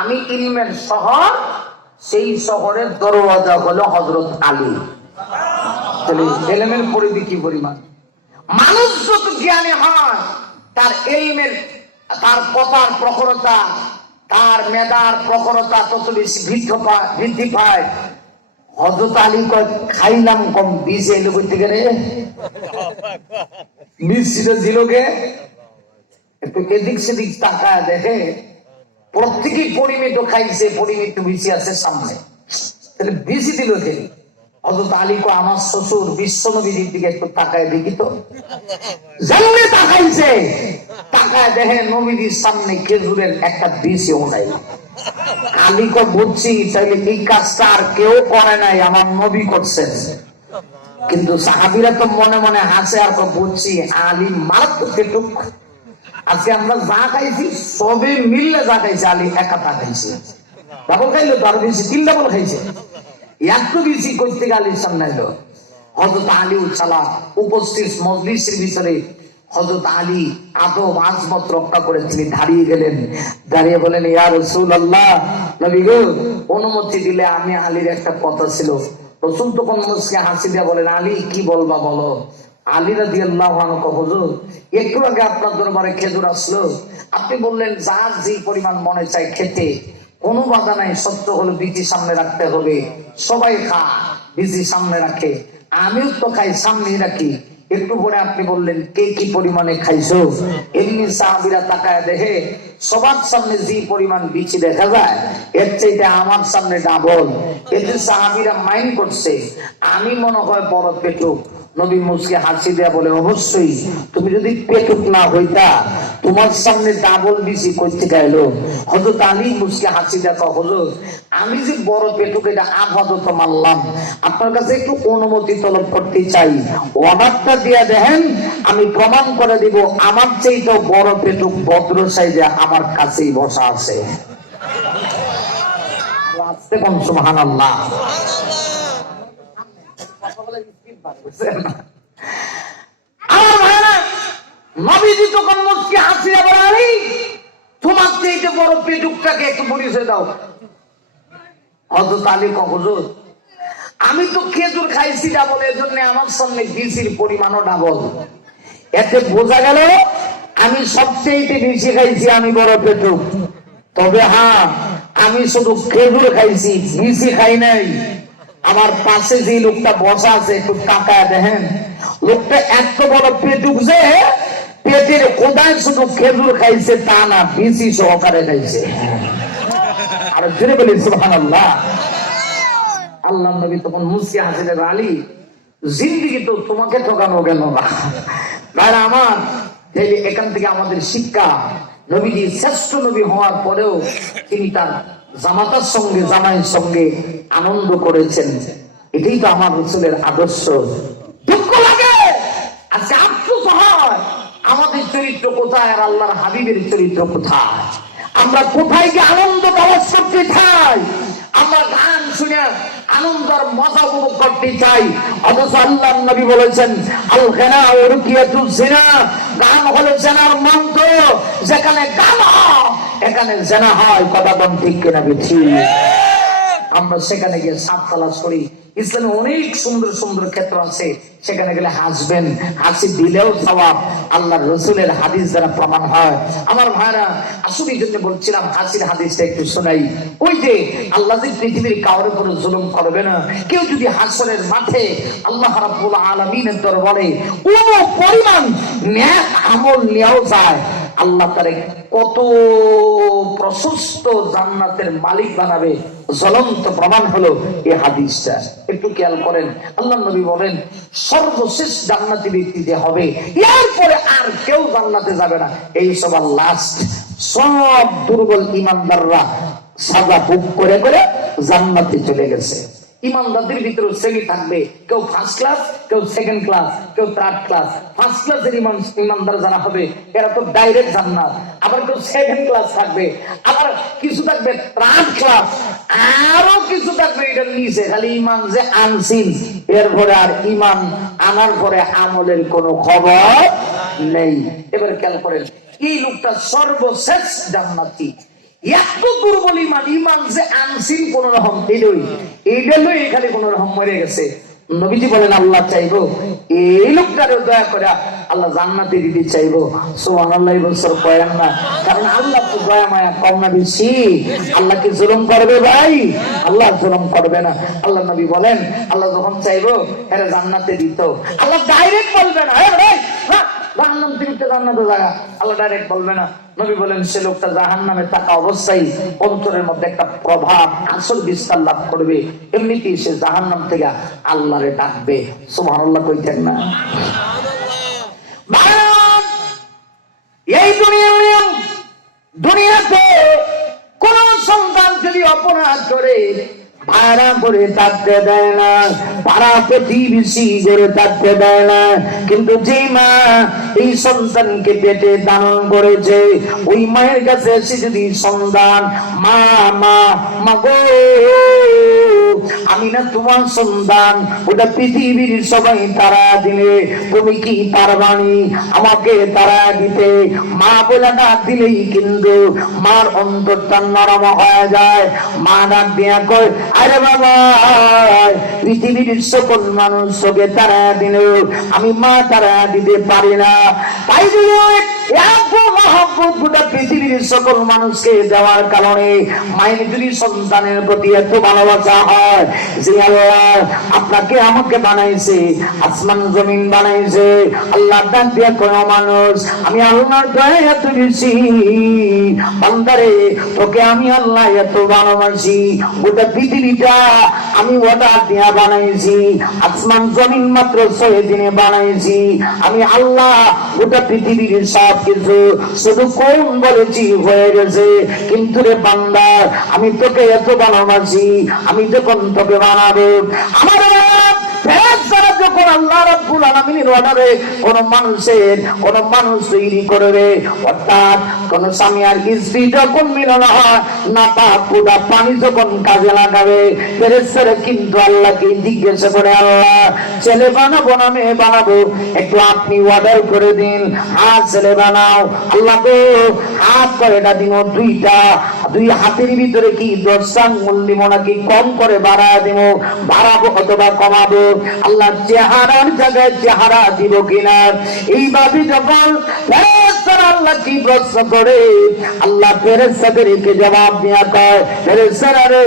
আমি ইলমের শহর, সেই শহরের দরওয়াজা হলো হযরত আলী। তাহলে ইলমের পরিধি কি পরিমাণ! মানুষ যত জ্ঞানী হয়, তার ইলমের, তার কথার প্রখরতা, তার মেধার প্রখরতা তত বেশি বৃদ্ধি পায়। হযরত আলী কয়, খাইলাম কম, বীজ এলো করতে গেলে বীজটা দিল গে। একটু এদিক সেদিক তাকায় দেখে প্রত্যেকেই পরিমিত খাইছে, পরিমিত বেশি আছে সামনে, তাহলে বেশি দিল কে? হযরত আলী কয়, আমার শ্বশুর বিশ্ব নবীর দিকে একটু তাকায় দেখি তো। জানলে তাকাইছে, তাকায় দেখে নবীর সামনে খেজুরের একটা বীজও নাই। আলী কয়, বুঝছি, তাইলে এই কাজটা আর কেউ করে নাই, আমার নবী করছেন। কিন্তু সাহাবীরা তো মনে মনে হাসে আর বুঝছি আলী মারাত্মক পেটুক। আজকে আমরা যা খাইছি সবে মিললে যা খাইছে, আলী একা তা খাইছে। ডাবল খাইলো তো আরো বেশি, 3 ডাবল খাইছে। এত বেশি করতে গেলে আলীর সামনে এলো। হযরত আলী উচ্চালা উপস্থিত মজলিসের ভিতরে হযরত আলী আদব আজমত রক্ষা করে তিনি দাঁড়িয়ে গেলেন। দাঁড়িয়ে বলেন, ইয়া রাসূলুল্লাহ, নবী গো, অনুমতি দিলে আমি আলীর একটা কথা ছিল। রাসূল তখন মুস্কে হাসি দিয়ে বলেন, আলী কি বলবা বলো। আলী রাদিয়াল্লাহু আনহু, হুজুর একটু আগে আপনার দরবারে খেজুর আসলো, আপনি বললেন যার যে পরিমাণ মনে চাই খেতে, কোনো বাধা নাই, সত্য হলো বিচি সামনে রাখতে হবে। সবাই খা, বিচি সামনে রাখে, আমিও তো খাই, সামনে রাখি। একটু পরে আপনি বললেন কে কি পরিমাণে খাইছো। এমনি সাহাবীরা তাকায় দেখে সবার সামনে যে পরিমাণ বিচি দেখা যায়, এর চাইতে আমার সামনে ডাবল। এতে সাহাবীরা মাইন্ড করছে আমি মনে হয় বড় পেটুক। নবী মুস্কে হাসি দেয়া বলে, অবশ্যই, তুমি যদি পেটুক না হইতা তোমার সামনে ডাবল বিচি করতে গাইলো। হযরত আলী মুস্কে হাসি দেয়া, হুজুর আমি যে বড় পেটুক এটা আপাতত মানলাম, আপনার কাছে একটু অনুমতি তলব করতে চাই। অর্ডারটা দিয়ে দেখেন, আমি প্রমাণ করে দিব আমার চাইতে বড় পেটুক ভদ্র সাইজে আমার কাছেই বসা আছে। সুবহানাল্লাহ। নবীজি তখন মুস্কি হাসিয়া বলে, আলী তোমার চাইতে বড় পেটুকটাকে একটু পরিচয় দাও। হযরত আলী কয়, হুজুর আমি তো খেজুর খাইছি ডাবল, এর জন্য আমার সামনে বিচির পরিমাণও ডাবল। এতে বোঝা গেল আমি সবচেয়ে বেশি খাইছি, আমি বড় পেটুক। তবে হ্যাঁ, আমি শুধু খেজুর খাইছি, বিচি খাই নাই। আমার পাশে যে লোকটা বসা আছে একটু তাকায় দেখেন, লোকটা এত বড় পেটুক যে পেটের কোদায় শুধু খেজুর খাইছে তা না, বিচি সহকারে খাইছে। আর জোরে বলি সুবহানাল্লাহ। আল্লাহ নবী তখন মুস্কি হাসি দেন, আলী জিন্দেগি তো তোমাকে ঠকানো গেল না। ভাইরা আমার, তাইলে এখান থেকে আমাদের শিক্ষা, নবীজি শ্রেষ্ঠ নবী হওয়ার পরেও তিনি তার জামাতার সঙ্গে, জামাইয়ের সঙ্গে আনন্দ করেছেন। এটাই তো আমার রাসূলের আদর্শ। দুঃখ লাগে, আজকে আফসোস হয়, আমাদের চরিত্র কোথায় আর আল্লাহর হাবিবের চরিত্র কোথায়? আমরা কোথায় গিয়ে আনন্দ পাওয়ার করতে চাই, আমরা গান শুনে আনন্দের মজা উপভোগ করতে চাই। অথচ আল্লাহর নবী বলেছেন, আল গানা ওয়া রুকিয়াতুজ জিনা, গান হলো জিনার মন্ত্র। যেখানে গান হয় এখানে জিনা হয়। কথা বল ঠিক কিনা বেঠি? আমরা সেখানে গিয়ে সাপ তালাশ করি। ইসলামে অনেক সুন্দর সুন্দর ক্ষেত্র আছে, সেখানে গেলে হাসবেন, হাসি দিলেও সওয়াব। আল্লাহর রাসূলের হাদিস দ্বারা প্রমাণ হয়। আমার ভাইরা, আসলে এই জন্য বলছিলাম হাসির হাদিসটা একটু শোনাই। ওই যে আল্লাহ যে পৃথিবীর কারোর উপর জুলুম করবে না, কেউ যদি হাসরের মাঠে আল্লাহ রাব্বুল আলামিনের দরবারে কোন পরিমাণ নেক আমল নিয়েও যায়, আল্লাহ তারে কত প্রশস্ত জান্নাতের মালিক বানাবে। জ্বলন্ত প্রমাণ হলো এই হাদিসটা। একটু খেয়াল করেন, আল্লাহ নবী বলেন সর্বশেষ জান্নাতি ব্যক্তি যে হবে, এরপরে আর কেউ জান্নাতে যাবে না। এই সবার লাস্ট সব দুর্বল ইমানদাররা সাজা ভোগ করে করে জান্নাতে চলে গেছে। ইমানদারদের ভিতরে শ্রেণী থাকবে, কেউ ফার্স্ট ক্লাস, কেউ সেকেন্ড ক্লাস, কেউ থার্ড ক্লাস। ফার্স্ট ক্লাসের ইমানদার যারা হবে এরা তো ডাইরেক্ট জান্নাত। আবার কেউ সেকেন্ড ক্লাস থাকবে, আবার কিছু থাকবে থার্ড ক্লাস, আরো কিছু থাকবে এটার নিচে, খালি ইমান যে আনসিন, এরপরে আর ইমান আনার পরে আমলের কোনো খবর নেই। এবার খেয়াল করেন, এই লোকটা সর্বশেষ জান্নাতি। এত দুর্বল ইমান, ইমান যে আনসিন কোন রকম এইটা লই এখানে কোন রকম মরে গেছে। নবীজি বলেন আল্লাহ চাইবো এই লোকটারও দয়া করে আল্লাহ জান্নাতে দিতে চাইবো। সুবহানাল্লাহ বছর কয়েন না, কারণ আল্লাহ তো দয়া মায়া কম না বেশি। আল্লাহ কি জুলুম করবে ভাই? আল্লাহ জুলুম করবে না। আল্লাহ নবী বলেন আল্লাহ যখন চাইবো এরা জান্নাতে দিত, আল্লাহ ডাইরেক্ট বলবে না জাহান্নাম থেকে জান্নাতে জায়গা, আল্লাহ ডাইরেক্ট বলবে না। নবী বলেন সে লোকটা জাহান্নামে থাকা অবস্থায় অন্তরের মধ্যে একটা প্রভাব আসল বিস্তার লাভ করবে, এমনিতেই সে জাহান্নাম থেকে আল্লাহরে ডাকবে। সুবহানাল্লাহ কইতেন না? এই দুনিয়াতে কোন সন্তান যদি অপরাধ করে ভাড়া করে থাকতে দেয় না, পাড়া প্রতিবেশী করে থাকতে দেয় না, কিন্তু যে মা এই সন্তানকে পেটে ধারণ করেছে ওই মায়ের কাছে এসে যদি সন্তান মা মা মা গো আমি না তোমার সন্তান, ওটা পৃথিবীর সবাই তারা দিলে তুমি কি পারবানি আমাকে তারা দিতে? মা বলে ডাক দিলেই কিন্তু মার অন্তরটা নরম হয়ে যায়। মা ডাক দিয়া কয় আরে বাবা পৃথিবীর সকল মানুষকে তারা দিল আমি মা তারা দিতে পারি না, তাই পৃথিবীর সকল মানুষকে দেওয়ার কারণে মায়ের যদি সন্তানের প্রতি এত ভালোবাসা হয় যে আল্লাহ আপনাকে আমাকে বানাইছে, আসমান জমিন বানাইছে, আল্লাহ ডাক দিয়া কোনো মানুষ আমি আল্লাহর দয়া এত বেশি বান্দারে তোকে আমি আল্লাহ এত ভালোবাসি, গোটা পৃথিবীটা আমি অর্ডার দিয়া বানাইছি, আসমান জমিন মাত্র 6 দিনে বানাইছি, আমি আল্লাহ গোটা পৃথিবীর সব কিছু শুধু কোন বলেছি হয়ে গেছে, কিন্তু রে বান্দা আমি তোকে এত ভালোবাসি, আমি যখন তোকে বানাবো আমার যখন আল্লাহ রাব্বুল আলামিনের অর্ডারে কোন মানুষ তৈরি করবে, অর্থাৎ কোন স্বামী আর স্ত্রী যখন মিলন হয় না পুরা পানি যখন কাজে লাগাবে ফেরেশতারা কিন্তু আল্লাহকে জিজ্ঞাসা করে আল্লাহ ছেলে বানাবো না মেয়ে বানাবো, একটু আপনি অর্ডার করে দিন, হ্যাঁ ছেলে বানাও। আল্লাহ গো হাত কয়টা দিন? দুইটা, দুই হাতের ভিতরে কি 10টা আঙ্গুল দিব নাকি কম করে বাড়ায় দিব? বাড়াবো অথবা কমাবো? আল্লাহ চেহারার জায়গায় চেহারা দিব কিনা? এইভাবে যখন ফেরেশতারা আল্লাহ কি প্রশ্ন করে আল্লাহ ফেরেশতাদেরকে জবাব দেয়া কয় ফেরেশতারা রে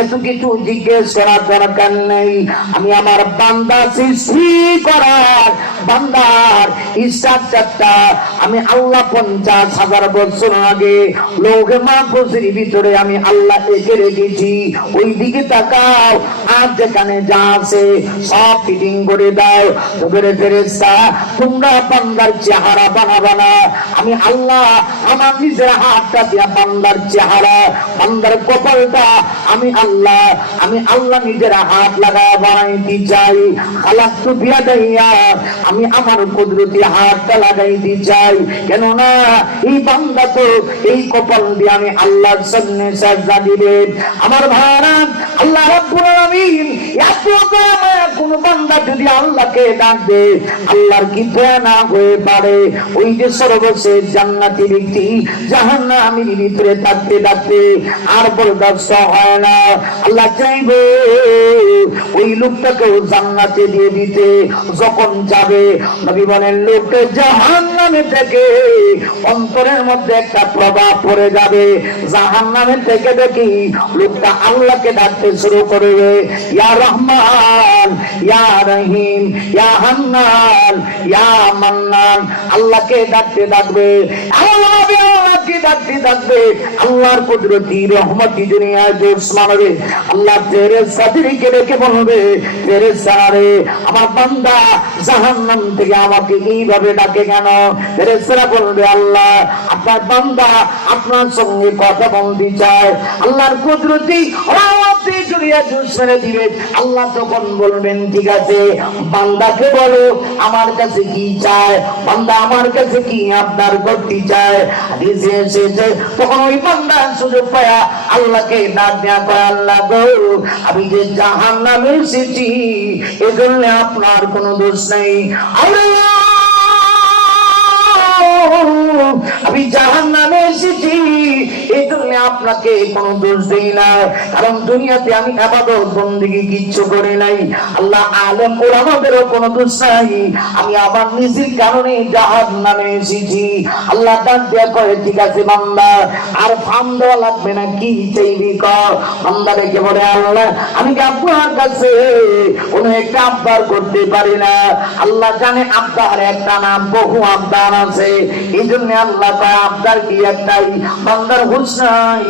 এত কিছু জিজ্ঞেস করার দরকার নেই, আমি আমার বান্দা সৃষ্টি করার বান্দার স্ট্রাকচারটা আমি আল্লাহ 50,000 বছর আগে লৌহে মাহফুজের ভিতরে আমি আল্লাহ এঁকে রেখেছি, ওই দিকে তাকাও আর যেখানে যা আছে সব ফিটিং করে দাও। তোদের ফেরেশতা তোমরা বান্দার চেহারা বানাবা না, আমি আল্লাহ আমার নিজের হাতটা দিয়া বান্দার চেহারা বান্দার কপালটা আমি আল্লাহ নিজের হাত লাগা বানাইতে চাই। খালাকতু বিয়াদাইয়া আমি আমার কুদরতি হাতটা লাগাইতে চাই, কেননা এই বান্দা তো এই কপাল দিয়ে আমি আল্লাহর সামনে সাজদা দিবে। আমার ভাইরা আল্লাহ রাব্বুল আলামিন এত দয়া কোন বান্দা যদি আল্লাহকে ডাকবে আল্লাহর কি দয়া না হয়ে পারে? ওই যে সর্বশেষ জান্নাতি ব্যক্তি জাহান্নামের ভিতরে থাকতে থাকতে আর বরদাস্ত হয় না, আল্লাহ চাইবে ওই লোকটাকে জান্নাতে দিয়ে দিতে। যখন যাবে নবী বলেন লোকটা জাহান্নামে থেকে অন্তরের মধ্যে একটা প্রভাব পড়ে যাবে, জাহান্নামে থেকে দেখি লোকটা আল্লাহকে ডাকতে শুরু করবে, ইয়া রহমান ইয়া রহিম ইয়া হান্নান ইয়া মান্নান, আল্লাহকে ডাকতে ডাকবে, আল্লাহকে ডাকতে ডাকবে। আল্লাহর কুদরতি রহমতি দুনিয়ায় জোশ মারবে। আল্লাহ ফেরেশতাদেরকে ডেকে বলবে ফেরেশতারা রে আমার বান্দা জাহান্নাম থেকে আমাকে এইভাবে ডাকে কেন? ফেরেশতারা বলবে আল্লাহ আপনার বান্দা আপনার সঙ্গে কথা বলতে চায়। আল্লাহর কুদরতি রহমতি দুনিয়া জোশ মেরে দিবে। আল্লাহ তখন বলবেন ঠিক আছে বান্দাকে বলো আমার কাছে কি চায়, বান্দা আমার কাছে কি আপনার করতে চায়। হাদিসে এসেছে তখন ওই বান্দা সুযোগ পায়া আল্লাহকে ডাক দেয়া কয় আল্লাহ গো আমি যে জাহান্নামে এসেছি এজন্য আপনার কোনো দোষ নেই, আল্লাহ আমি জাহান্নামে এসেছি, এই জন্য আপনাকে কোনো দোষ দিই না, কারণ দুনিয়াতে আমি ইবাদত বন্দেগী কিচ্ছু করি নাই। আল্লাহ আলেম ওলামাদেরও কোনো দোষ নাই, আমি আমার নিজের কারণে জাহান্নামে এসেছি। আল্লাহ ডাক দিয়া কয়, ঠিক আছে বান্দা, আর ফার্ম দেওয়া লাগবে না, কি চাইবি কর। বান্দা রেখে বলে, আল্লাহ আমি কি আপনার কাছে কোনো একটা আবদার করতে পারি না? আল্লাহ জানে আবদার একটা না, বহু আবদার আছে, এই জন্য আল্লাহ কয় আবদার কি একটাই, বান্দার হুঁশ নাই,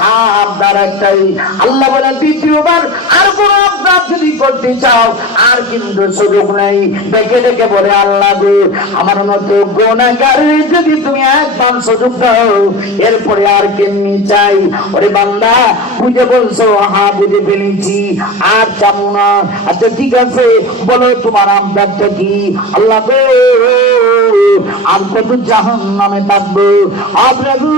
হ্যাঁ আবদার একটাই। আল্লাহ বলে দ্বিতীয়বার আর কোন আবদার যদি করতে চাও আর কিন্তু সুযোগ নাই। ডেকে ডেকে বলে, আল্লাহ গো, আমার মতো গুনাহগারের যদি তুমি একবার সুযোগ দাও, এরপরে আর কেমনি চাই। ওরে বান্দা, বুঝে বলছো? হ্যাঁ বুঝে ফেলেছি, আর চাবো না। আচ্ছা ঠিক আছে, বলো তোমার আবদারটা কি? আল্লাহ গো, আর কত জাহান্নামে থাকবো, আপনাকে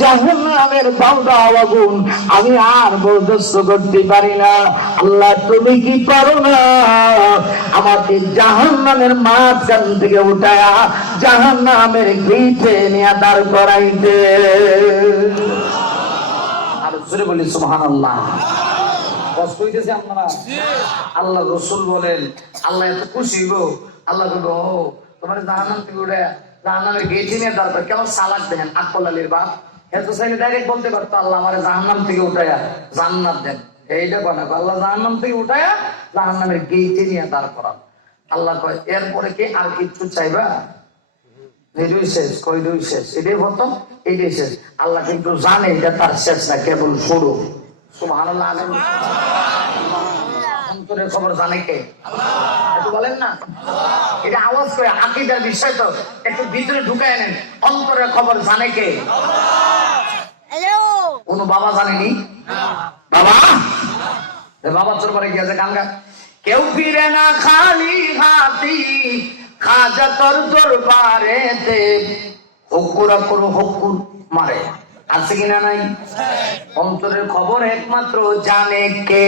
জাহান্নামের পাউডা আগুন আমি আর বরদাস্ত করতে পারি না। আল্লাহ তুমি কি পারো না আমাকে জাহান্নামের মাঝখান থেকে উঠায়া জাহান্নামের পিঠে নিয়ে দাঁড় করাইতে? আর জোরে বলি সুবহানাল্লাহ। কষ্ট হইতেছে আপনারা? আল্লাহ রসুল বলেন, আল্লাহ এত খুশি গো, আল্লাহ গো তোমার জাহান্নাম থেকে উঠে জাহান্নামের গেটে নিয়ে দাঁড় করে। কেমন সালাক দেন আকল আলীর বাপ, এত চাইলে ডাইরেক্ট বলতে পারতো, আল্লাহ আমার জাহান্নাম থেকে উঠায়া জান্নাত দেন। এইটা বানাবো, আল্লাহ জাহান্নাম থেকে উঠায়া জাহান্নামের গেটে নিয়ে দাঁড় করান। আল্লাহ কয়, এরপরে কি আর কিছু চাইবা? এটাই শেষ, কয়টাই শেষ, এটাই প্রথম, এটাই শেষ। আল্লাহ কিন্তু জানে এটা তার শেষ না, কেবল শুরু। সুবহানাল্লাহ। অন্তরের খবর জানে কে? একটু বলেন না, এটা আওয়াজ করে, আকীদার বিষয় তো, একটু ভিতরে ঢুকায় নেন। অন্তরের খবর জানে কে? কোন বাবা জানেনি? বাবা, বাবা তোর পরে গিয়েছে গান, কেউ ফিরে না খালি হাতি, খাজা তোর দরবারেতে হকুর হকুর মারে। আছে কিনা নাই? অন্তরের খবর একমাত্র জানে কে?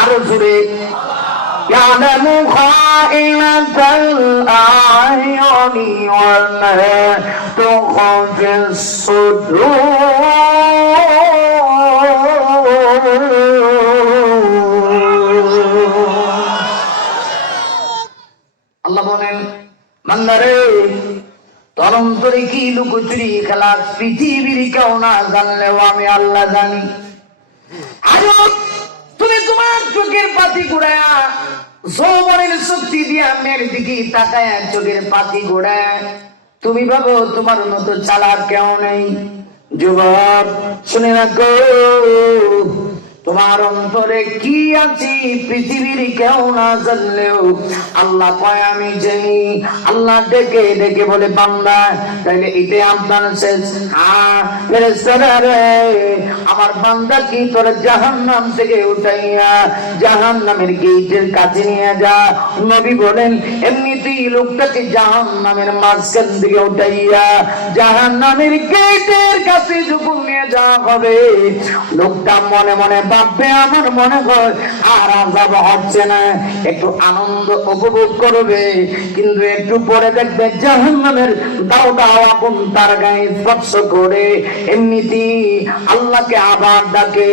আরো জুড়ে, يعلم خائنة الأعين وما تخفي الصدور। আল্লাহ বলেন, বান্দারে তোর অন্তরে কি লুকোচুরি খেলা পৃথিবীর কেউ না জানলেও আমি আল্লাহ জানি। আরে তুমি তোমার চোখের পাতি ঘুরায়া, যৌবনের শক্তি দিয়া মেয়ের দিকে তাকায় চোখের পাতি ঘুরায় তুমি ভাবো তোমার মতো চালাক কেউ নেই। যুবক শুনে রাখো, তোমার অন্তরে কি আছে পৃথিবীর কেউ না জানলেও আল্লাহ কয় আমি জানি। আল্লাহ ডেকে ডেকে বলে, বান্দা তাইলে এটাই আপনার শেষ? হ্যাঁ ফেরেশতারা রে, আমার বান্দা কি তোর জাহান্নাম থেকে উঠাইয়া জাহান্নামের গেটের কাছে নিয়ে যা। নবী বলেন, এমনিতেই লোকটাকে জাহান্নামের মাঝখান থেকে উঠাইয়া জাহান্নামের গেটের কাছে যখন নিয়ে যাওয়া হবে, লোকটা মনে মনে ভাববে, আমার মনে হয় আর আযাব হচ্ছে না, একটু আনন্দ উপভোগ করবে। কিন্তু একটু পরে দেখবে জাহান্নামের দাও দাও আগুন তার গায়ে স্পর্শ করে। এমনিতেই আল্লাহকে আবার ডাকে,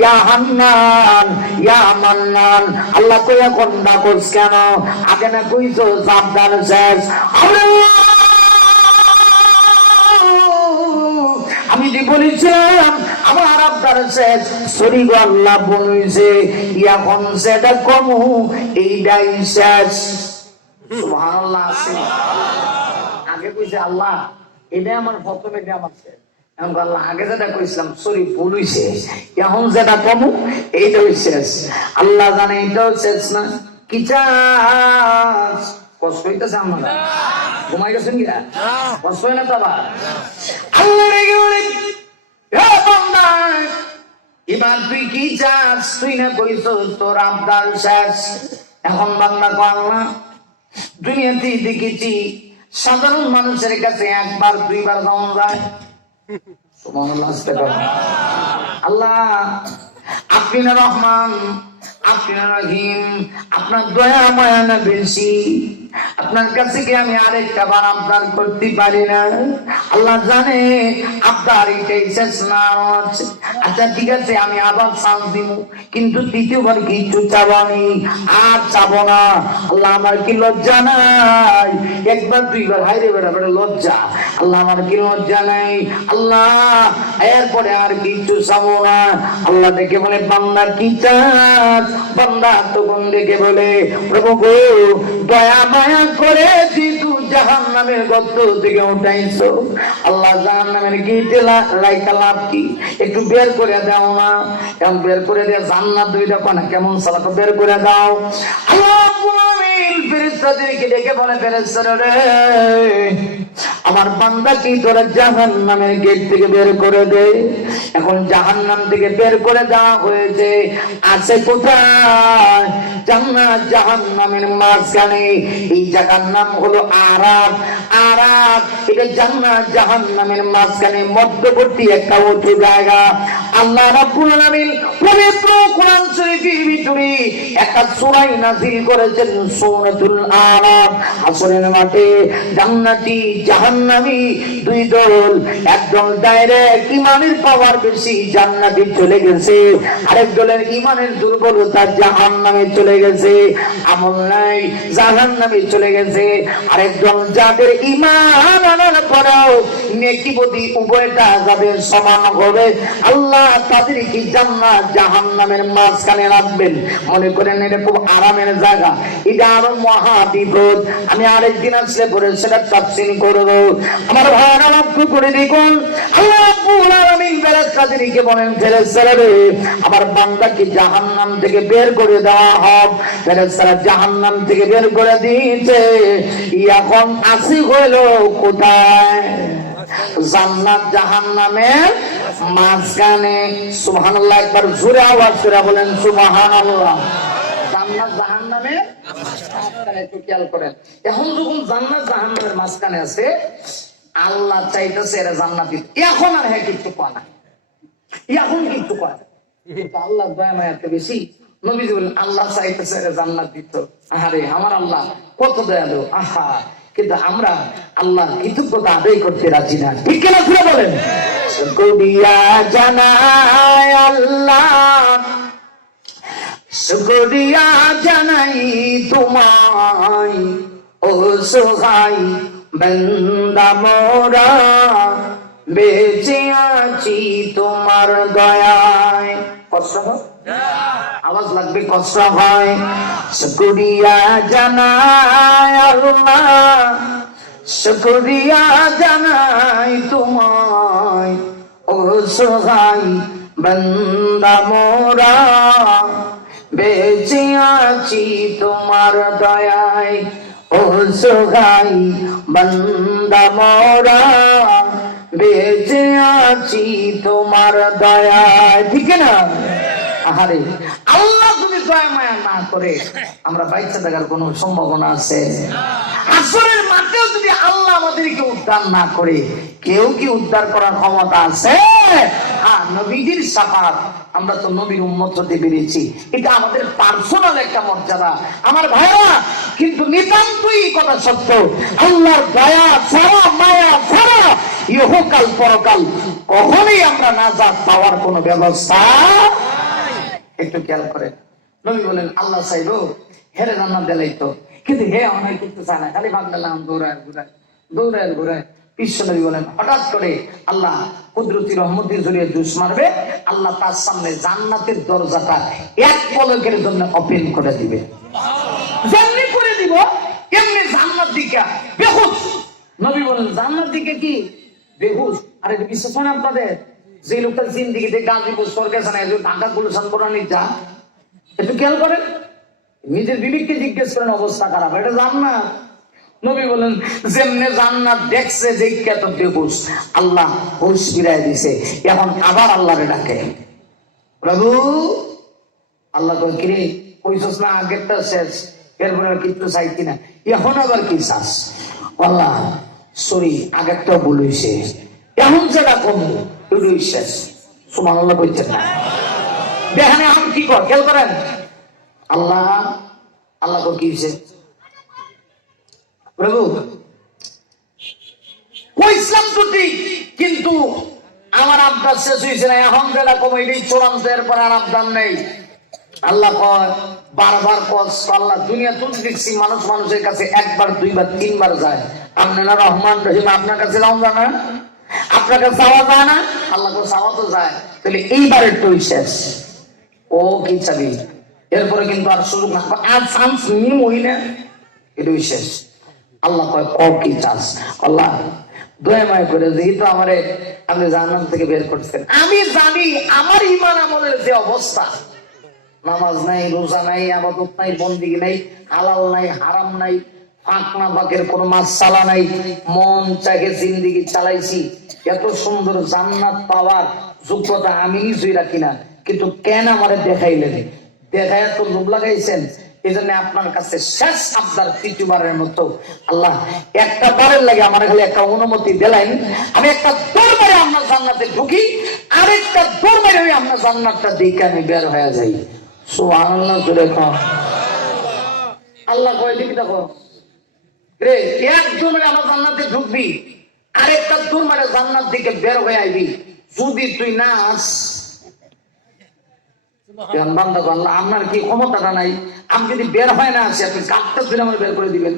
ইয়া হান্নান ইয়া মান্নান। আল্লাহ কই এখন ডাকোস কেন? আগে না কইছো সাবধান শেষ। আমি যে বলেছিলাম আমার আপনার শেষ, শরীর আল্লাহ বলেছে এখন সেটা কমু, এইটাই শেষ। সুবহানাল্লাহ। আছে আগে কইছে আল্লাহ এটা আমার প্রথম, এটা আমার শেষ। আল্লাহ আগে যেটা কইছিলাম সরি ভুল হইছে, এখন যেটা কমু এইটাই শেষ। আল্লাহ জানে এটাও শেষ না। কি চাস? কষ্ট হইতেছে আমরা, ঘুমাই গেছেন কি? কষ্ট হয় না তো? আবার আল্লাহ রেগে বলে, এবার তুই কি চাস? তুই না কইছ তোর আবদার শেষ। এখন বান্দা আল্লাহ দুনিয়াতে দেখেছি সাধারণ মানুষের কাছে একবার দুইবার যাওয়া যায়। আল্লাহ আপনি না রহমান, আপনি না রহিম, আপনার দয়া মায়া না বেশি। আপনার কাছে কি আমি আরেকটা বার আবদার করতে পারি না? আল্লাহ জানে আবদার এটাই শেষ না আছে। আচ্ছা ঠিক আছে, আমি আবার চান্স দিব, কিন্তু তৃতীয়বার কিছু চাবো আমি, আর চাবো না। আল্লাহ আমার কি লজ্জা নাই? একবার দুইবার হাইরে বেড়া বেড়া লজ্জা। আল্লাহ আমার কি লজ্জা নাই? আল্লাহ এরপরে আর কিছু চাবো না। আল্লাহ দেখে বলে বান্দা কি চাস? বান্দা তখন দেখে বলে প্রভু গো, দয়া মায়া করে তুই জাহান্নামের গর্ত থেকে উঠাইছো। আল্লাহ জাহান্নামের গিটে লাইকা লাভ কি? একটু বের করে দাও না। এখন বের করে দিয়ে জান্নাত দুইটা পানা কেমন সালাত বের করে দাও। আল্লাহ ফেরেশতাদেরকে ডেকে বলে ফেরেশতারা রে, আমার বান্দা কি তোরা জাহান্নামের গেট থেকে বের করে দে। এখন জাহান্নাম থেকে বের করে দেওয়া হয়েছে, আছে কোথায়? জান্নাত জাহান্নামের মাঝখানে। এই জায়গার নাম হলো আরাফ। আরাফ এটা জান্নাত জাহান্নামের মাঝখানে মধ্যবর্তী একটা উঁচু জায়গা। আল্লাহ রাব্বুল আলামিন পবিত্র কোরআন শরীফের ভিতরে একটা সূরা নাযিল করেছেন, সূরাতুল আরাফ। আসরের মাঠে জান্নাতি জাহান্নামী দুই দল, একদল ডাইরেক্ট ইমানের পাওয়ার বেশি জান্নাতে চলে গেছে, আরেক দলের ইমানের দুর্বলতা জাহান্নামে চলে গেছে, আমল নাই জাহান্নামে চলে গেছে। আরেক দল যাদের ঈমান আনার পরেও নেকি বদি উভয়টা যাদের সমান হবে, আল্লাহ তাদের কি জান্নাত জাহান্নামের মাঝখানে রাখবেন। মনে করেন এটা খুব আরামের জায়গা, এটা আরো মহা বিপদ। আমি আরেকদিন আসলে পরে সেটা তাফসীর করব। আমার ভাইরা লক্ষ্য করে দেখুন, আল্লাহ রাব্বুল আলামিন ফেরেশতাদেরকে বলেন ফেরেশতারা রে, আমার বান্দাকে জাহান্নাম থেকে বের করে দেওয়া হোক। ফেরেশতারা জাহান্নাম থেকে বের করে দিয়েছে, এখন আসি হইল কোথায়? জান্নাত জাহান্নামের মাঝখানে। সুবহানাল্লাহ, একবার জোরে আওয়াজ করে বলেন সুবহানাল্লাহ। জান্নাত জাহান্নামের মাঝখানে, একটু খেয়াল করেন। এখন যখন জান্নাত জাহান্নামের মাঝখানে আছে, আল্লাহ চাইতেছে এরা জান্নাত দিতে। এখন আর হ্যাঁ কিছু কয় না, এখন কিছু কয় না। আল্লাহ দয়া মায়া এত বেশি, নবীজি বলেন আল্লাহ চাইতেছে এরা জান্নাত দিত। আরে আমার আল্লাহ কত দয়ালু, আহা! কিন্তু আমরা আল্লাহ কৃতজ্ঞতা আদায় করতে রাজি না, ঠিক কিনা ফিরে বলেন? শুকরিয়া জানাই আল্লাহ, শুকরিয়া জানাই তোমায়, ও সোহাই বান্দা মোরা, বেঁচে আছি তোমার দয়ায়। কষ্ট হয়, আওয়াজ লাগবে, কষ্ট হয়। শুকরিয়া জানাই আল্লাহ, শুকরিয়া জানাই তোমায়, ও সোহাই বান্দা মোরা, বেঁচে আছি তোমার দয়ায়। ও সোহাই বান্দা মোরা, বেঁচে আছি তোমার দয়ায়, ঠিক না? আহারে, আল্লাহ তুমি দয়া মায়া না করে আমরা বাইচা থাকার কোন সম্ভাবনা আছে? আসরের মাঠেও যদি আল্লাহ আমাদেরকে উদ্ধার না করে, কেউ কি উদ্ধার করার ক্ষমতা আছে? হ্যাঁ, নবীজির শাফাত। আমরা তো নবীর উম্মত হতে পেরেছি, এটা আমাদের পার্সোনাল একটা মর্যাদা আমার ভাইরা। কিন্তু নিতান্তই কথা সত্য, আল্লাহর দয়া ছাড়া, মায়া ছাড়া ইহকাল পরকাল কখনোই আমরা নাজাত পাওয়ার কোন ব্যবস্থা। একটু খেয়াল করেন, নবী বলেন আল্লাহ চাইলো হেরে জান্নাত দিলাইতো, কিন্তু হে অনেক কিছু চায় না, খালি ভাবলাম দৌড়ায় ঘুরায় দৌড়ায় ঘুরায়। বিশ্ব নবী বলেন হঠাৎ করে আল্লাহ কুদরতি রহমতের জড়িয়ে জুস মারবে, আল্লাহ তার সামনে জান্নাতের দরজাটা এক পলকের জন্য ওপেন করে দিবে। যেমনি করে দিব এমনি জান্নাত দিকে বেহুশ। নবী বলেন জান্নাত দিকে কি বেহুশ? আরে বিশ্বাস হয় না আপনাদের? যে লোকটা জিন্দিগিতে গাজীপুর স্বর্গে জানা ঢাকা গুলশান বোরানি যা, একটু খেয়াল করেন, নিজের বিবেককে জিজ্ঞেস করেন, অবস্থা খারাপ। এটা জান্নাত। নবী বলেন যেমনে জান্নাত দেখছে যে কত বেহুশ, আল্লাহ হুশ ফিরাই দিছে। এখন আবার আল্লাহরে ডাকে, প্রভু। আল্লাহ কই কিরে কইছস না আগেরটা শেষ, এরপরে আর কিছু চাই কিনা, এখন আবার কি চাস? আল্লাহ সরি, আগেরটা ভুল হইছে, এখন যেটা কম এটাই শেষ। সুবহানাল্লাহ কইছেন না? দেখেন এখন কি কর, খেয়াল করেন। আল্লাহ আল্লাহ কই কি হইছে? প্রভু কইছিলাম তো ঠিক, কিন্তু আমার আবদার শেষ হয়েছে না, এখন যেটা কমাইটি চূড়ান্ত, এরপর আর আবদার নেই। আল্লাহ কয় বারবার কস, আল্লাহ দুনিয়া তুল দেখছি মানুষ মানুষের কাছে একবার দুইবার তিনবার যায়, আপনি না রহমান রহিম, আপনার কাছে যাও না, আপনার কাছে চাওয়া যায় না, আল্লাহ চাওয়া তো যায়, তাহলে এইবারের তো শেষ। ও কি চাবি, এরপরে কিন্তু আর সুযোগ না, আর চান্স নিম হই না, এটাই শেষ। আল্লাহ কয় ক কি চাস, আল্লাহ দয়া মায় করে যেহেতু আমারে আপনি জান্নাত থেকে বের করছেন, আমি জানি আমার ঈমান আমলের যে অবস্থা, নামাজ নাই, রোজা নাই, ইবাদত নাই, বন্দেগী নাই, হালাল নাই, হারাম নাই, পাক না পাকের কোনো মাসআলা নাই, মন চাইকে জিন্দেগি চালাইছি, এত সুন্দর জান্নাত পাওয়ার যোগ্যতা আমি নিজেই রাখি না, কিন্তু কেন আমারে দেখাইলেন, দেখায় তো লোভ লাগাইছেন, এই জন্য আপনার কাছে শেষ আবদার, তৃতীয়বারের মতো, আল্লাহ একটা বারের লাগে আমার খালি একটা অনুমতি দিলেন, আমি একটা দৌড় মেরে আপনার জান্নাতে ঢুকি, আরেকটা দৌড় মেরে ওই আপনার জান্নাতটা দেখে আমি বের হয়ে যাই। সুবহানাল্লাহ জোরে কও। আল্লাহ কয় দেখি দেখো রে, এক দৌড় মেরে আমার জান্নাতে ঢুকবি, আরেকটা দৌড় মেরে জান্নাত দিকে বের হয়ে আইবি, যদি তুই না আস আপনার কি ক্ষমতাটা নাই, আমি যদি বের হয় না আসি, আপনি কাঠটা তুলে আমার বের করে দিবেন,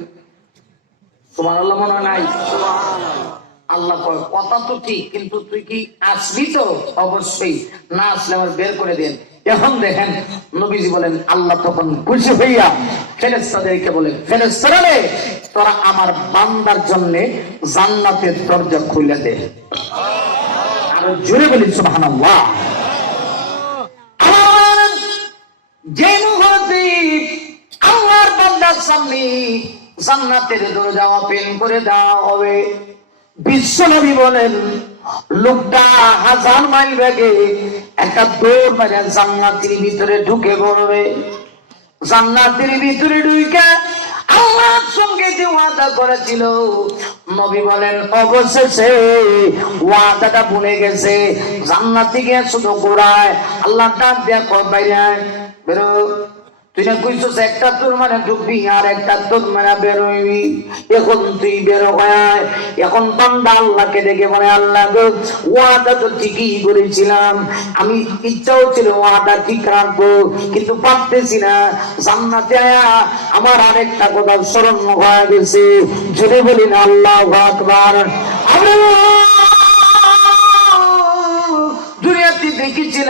সুবহানাল্লাহ মনে হয় নাই? আল্লাহ কয় কথা তো ঠিক, কিন্তু তুই কি আসবি তো? অবশ্যই, না আসলে আমার বের করে দেন। এখন দেখেন নবীজি বলেন, আল্লাহ তখন খুশি হইয়া ফেরেশতাদেরকে বলেন, ফেরেশতারা রে, তোরা আমার বান্দার জন্য জান্নাতের দরজা খুলে দে। আর জোরে বলি সুবহানাল্লাহ। যে মুহূর্তে আল্লাহর বান্দার সামনে জান্নাতের দরজা ওপেন করে দেওয়া হবে, বিশ্বনবী বলেন লোকটা 1000 মাইল বেগে একটা দৌড় মারে জান্নাতের ভিতরে ঢুকে পড়বে। জান্নাতের ভিতরে ঢুকে আল্লাহর সঙ্গে যে ওয়াদা করেছিল, নবী বলেন অবশেষে ওয়াদাটা ভুলে গেছে, জান্নাতে গিয়ে শুধু ঘোরায়, আল্লাহ ডাক দেয়া কর বাইরে বেরো, তুই না কইছস একটা তোর মানে ঢুকবি আর একটা তোর মানে বেরোবি, এখন তুই বের হয়। এখন বান্দা আল্লাহকে দেখে বলে, আল্লাহ গো ওয়াদা তো ঠিকই করেছিলাম, আমি ইচ্ছাও ছিল ওয়াদা ঠিক রাখবো, কিন্তু পারতেছি না, জান্নাতে আয়া আমার আরেকটা কথা স্মরণ হয়ে গেছে। জোরে বলি না আল্লাহু আকবার। আমরা দুনিয়াতে দেখেছিলাম